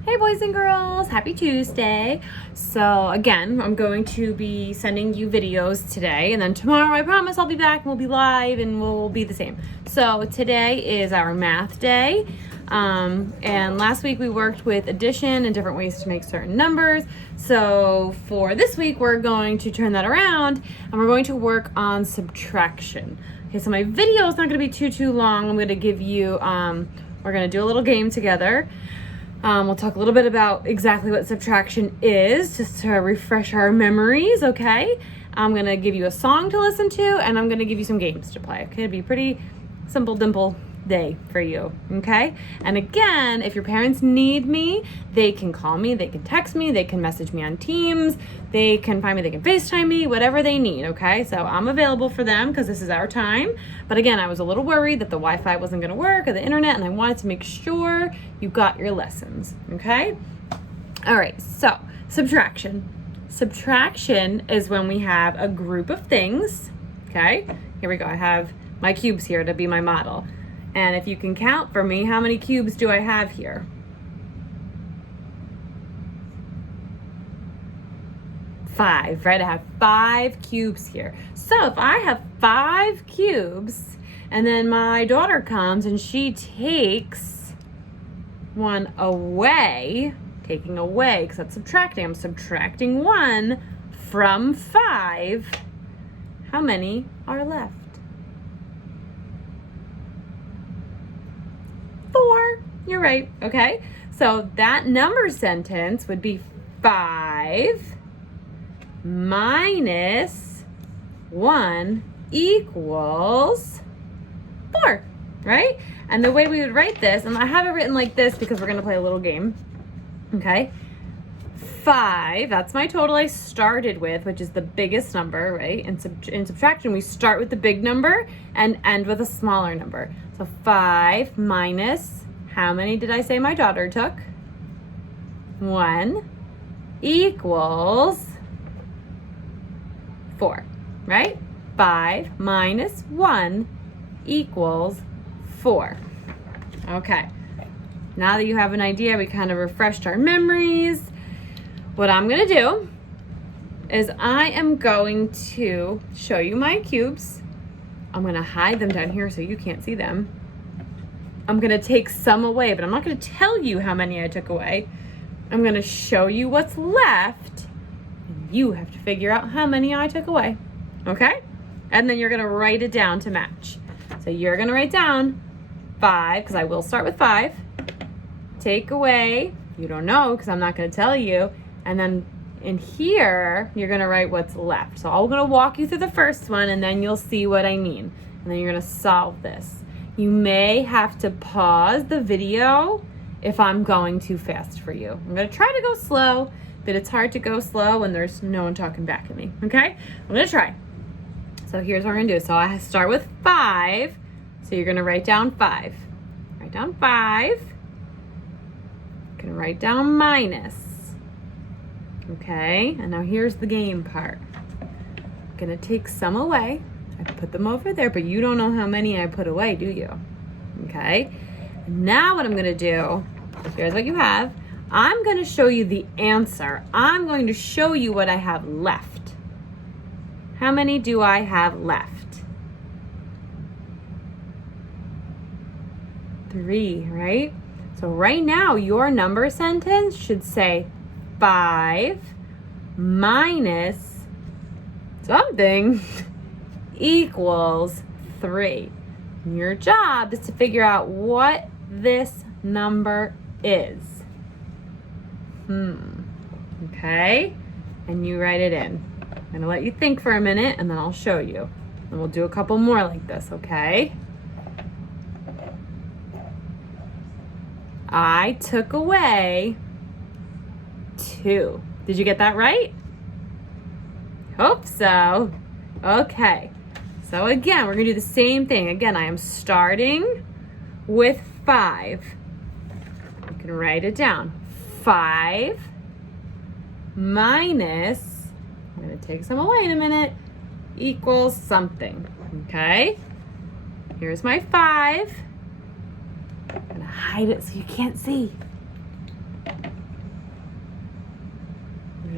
Hey boys and girls, happy Tuesday. So again, I'm going to be sending you videos today, and then tomorrow I promise I'll be back and we'll be live and we'll be the same. So today is our math day. And last week we worked with addition and different ways to make certain numbers. So for this week, we're going to turn that around and we're going to work on subtraction. Okay, so my video is not gonna be too long. I'm gonna give you, we're gonna do a little game together. We'll talk a little bit about exactly what subtraction is, just to refresh our memories, okay? I'm gonna give you a song to listen to, and I'm gonna give you some games to play, okay? It'll be a pretty simple, dimple day for you, okay? And again, if your parents need me, they can call me, they can text me, they can message me on Teams, they can find me, they can FaceTime me, whatever they need, okay? So I'm available for them because this is our time. But again, I was a little worried that the Wi-Fi wasn't gonna work or the internet, and I wanted to make sure you got your lessons, okay? All right, so subtraction. Subtraction is when we have a group of things, okay? Here we go, I have my cubes here to be my model. And if you can count for me, how many cubes do I have here? 5, right? I have 5 cubes here. So if I have 5 cubes and then my daughter comes and she takes one away, taking away, because that's subtracting. I'm subtracting 1 from 5. How many are left? 4. You're right, okay? So that number sentence would be 5 minus 1 equals 4, right? And the way we would write this, and I have it written like this because we're gonna play a little game, okay? 5, that's my total I started with, which is the biggest number, right? In subtraction, we start with the big number and end with a smaller number. So 5 minus, how many did I say my daughter took? 1 equals 4, right? 5 minus 1 equals 4. Okay, now that you have an idea, we kind of refreshed our memories. What I'm gonna do is I am going to show you my cubes. I'm gonna hide them down here so you can't see them. I'm gonna take some away, but I'm not gonna tell you how many I took away. I'm gonna show you what's left, and you have to figure out how many I took away, okay? And then you're gonna write it down to match. So you're gonna write down 5, because I will start with 5. Take away, you don't know because I'm not gonna tell you. And then in here, you're gonna write what's left. So I'm gonna walk you through the first one and then you'll see what I mean. And then you're gonna solve this. You may have to pause the video if I'm going too fast for you. I'm gonna try to go slow, but it's hard to go slow when there's no one talking back at me, okay? I'm gonna try. So here's what we're gonna do. So I start with 5. So you're gonna write down 5. Write down 5. You're gonna write down minus. Okay, and now here's the game part. I'm gonna take some away. I put them over there, but you don't know how many I put away, do you? Okay, now what I'm gonna do, here's what you have. I'm gonna show you the answer. I'm going to show you what I have left. How many do I have left? 3, right? So right now, your number sentence should say 5 minus something equals 3. And your job is to figure out what this number is. Okay? And you write it in. I'm gonna let you think for a minute and then I'll show you. And we'll do a couple more like this, okay? I took away 2. Did you get that right? Hope so. Okay. So again, we're gonna do the same thing. Again, I am starting with 5. You can write it down. 5 minus, I'm gonna take some away in a minute, equals something, okay? Here's my 5. I'm gonna hide it so you can't see.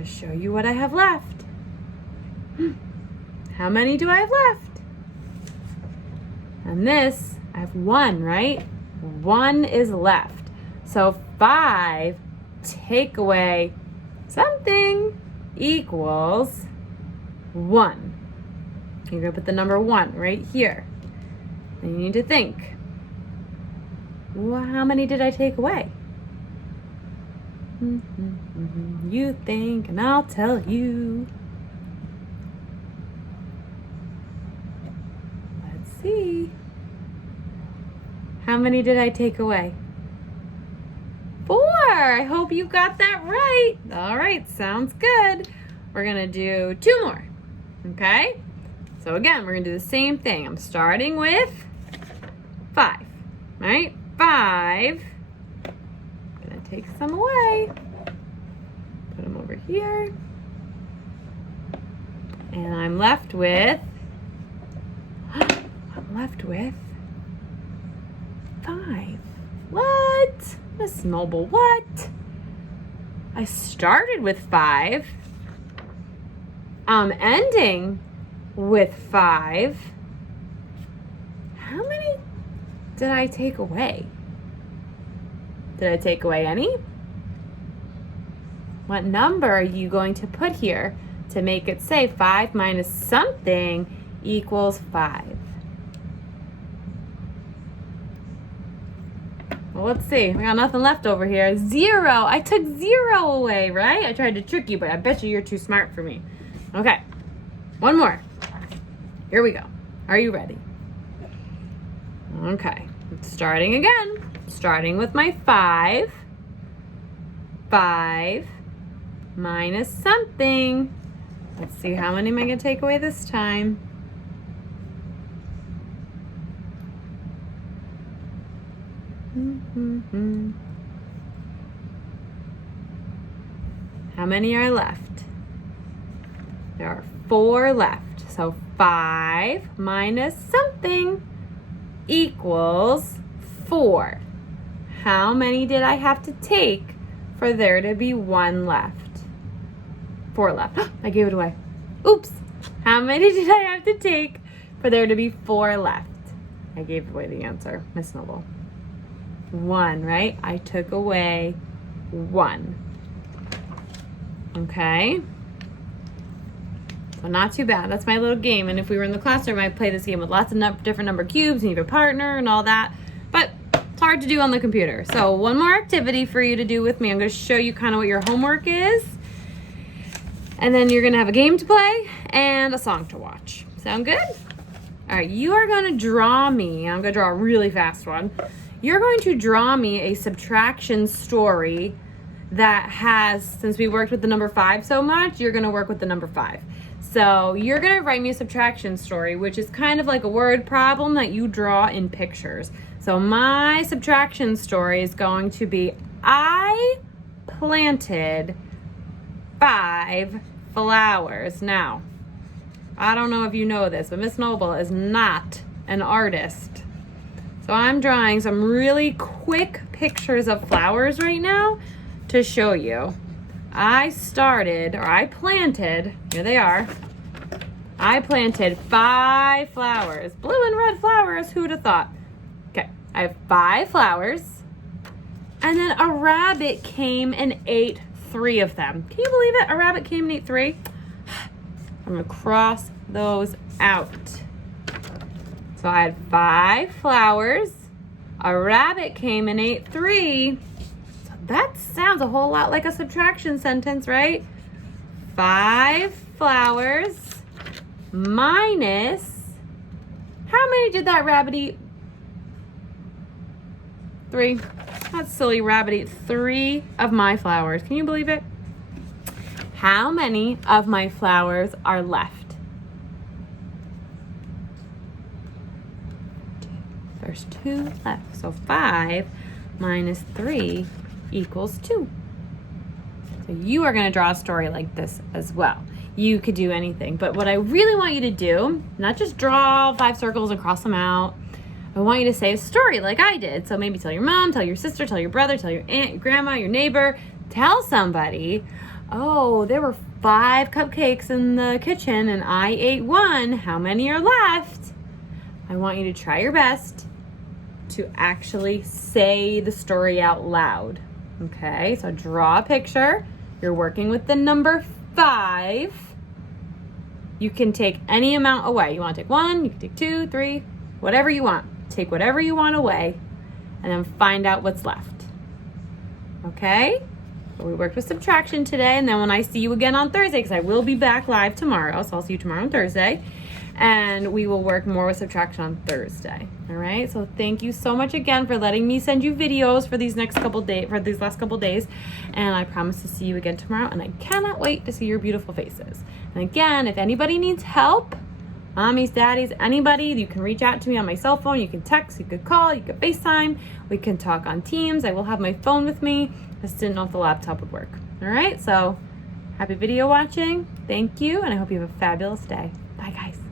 going to show you what I have left. How many do I have left? And this, I have 1, right? 1 is left. So 5 take away something equals 1. You're going to put the number 1 right here. And you need to think, well, how many did I take away? You think and I'll tell you. Let's see. How many did I take away? 4. I hope you got that right. All right, sounds good. We're gonna do 2 more, okay? So again, we're gonna do the same thing. I'm starting with 5, right? 5. I'm gonna take some away. Put them over here. And I'm left with 5. What? Miss Noble, what? I started with 5. I'm ending with 5. How many did I take away? Did I take away any? What number are you going to put here to make it say 5 minus something equals 5? Well, let's see. We got nothing left over here. 0. I took 0 away, right? I tried to trick you, but I bet you're too smart for me. Okay. 1 more. Here we go. Are you ready? Okay. Starting again. Starting with my 5. 5 minus something. Let's see, how many am I going to take away this time? How many are left? There are 4 left. So 5 minus something equals 4. How many did I have to take for there to be 1 left? 4 left. I gave it away. Oops. How many did I have to take for there to be 4 left? I gave away the answer, Miss Noble. 1, right? I took away 1. Okay. So not too bad. That's my little game. And if we were in the classroom, I'd play this game with lots of different number cubes, and you have a partner and all that. But it's hard to do on the computer. So 1 more activity for you to do with me. I'm going to show you kind of what your homework is. And then you're going to have a game to play and a song to watch. Sound good? All right. You are going to draw me. I'm going to draw a really fast one. You're going to draw me a subtraction story that has, since we worked with the number 5 so much, you're going to work with the number 5. So you're going to write me a subtraction story, which is kind of like a word problem that you draw in pictures. So my subtraction story is going to be, I planted 5 flowers. Now, I don't know if you know this, but Miss Noble is not an artist. So I'm drawing some really quick pictures of flowers right now to show you. I planted, here they are. I planted 5 flowers. Blue and red flowers, who'd have thought? Okay, I have 5 flowers. And then a rabbit came and ate 3 of them. Can you believe it? A rabbit came and ate 3. I'm gonna cross those out. So I had 5 flowers. A rabbit came and ate 3. So that sounds a whole lot like a subtraction sentence, right? 5 flowers minus, how many did that rabbit eat? 3. That silly rabbit ate 3 of my flowers. Can you believe it? How many of my flowers are left? There's 2 left. So 5 minus 3 equals 2. So you are going to draw a story like this as well. You could do anything. But what I really want you to do, not just draw 5 circles and cross them out. I want you to say a story like I did. So maybe tell your mom, tell your sister, tell your brother, tell your aunt, your grandma, your neighbor. Tell somebody oh, there were 5 cupcakes in the kitchen and I ate 1. How many are left? I want you to try your best to actually say the story out loud. Okay, so draw a picture. You're working with the number 5. You can take any amount away. You want to take 1, you can take 2, 3, whatever you want. Take whatever you want away and then find out what's left. Okay? So we worked with subtraction today, and then when I see you again on Thursday, because I will be back live tomorrow, so I'll see you tomorrow on Thursday, and we will work more with subtraction on Thursday. All right? So thank you so much again for letting me send you videos for these last couple days, and I promise to see you again tomorrow, and I cannot wait to see your beautiful faces. And again, if anybody needs help, mommies, daddies, anybody, you can reach out to me on my cell phone. You can text, you could call, you could FaceTime. We can talk on Teams. I will have my phone with me. I just didn't know if the laptop would work. All right, so happy video watching. Thank you, and I hope you have a fabulous day. Bye, guys.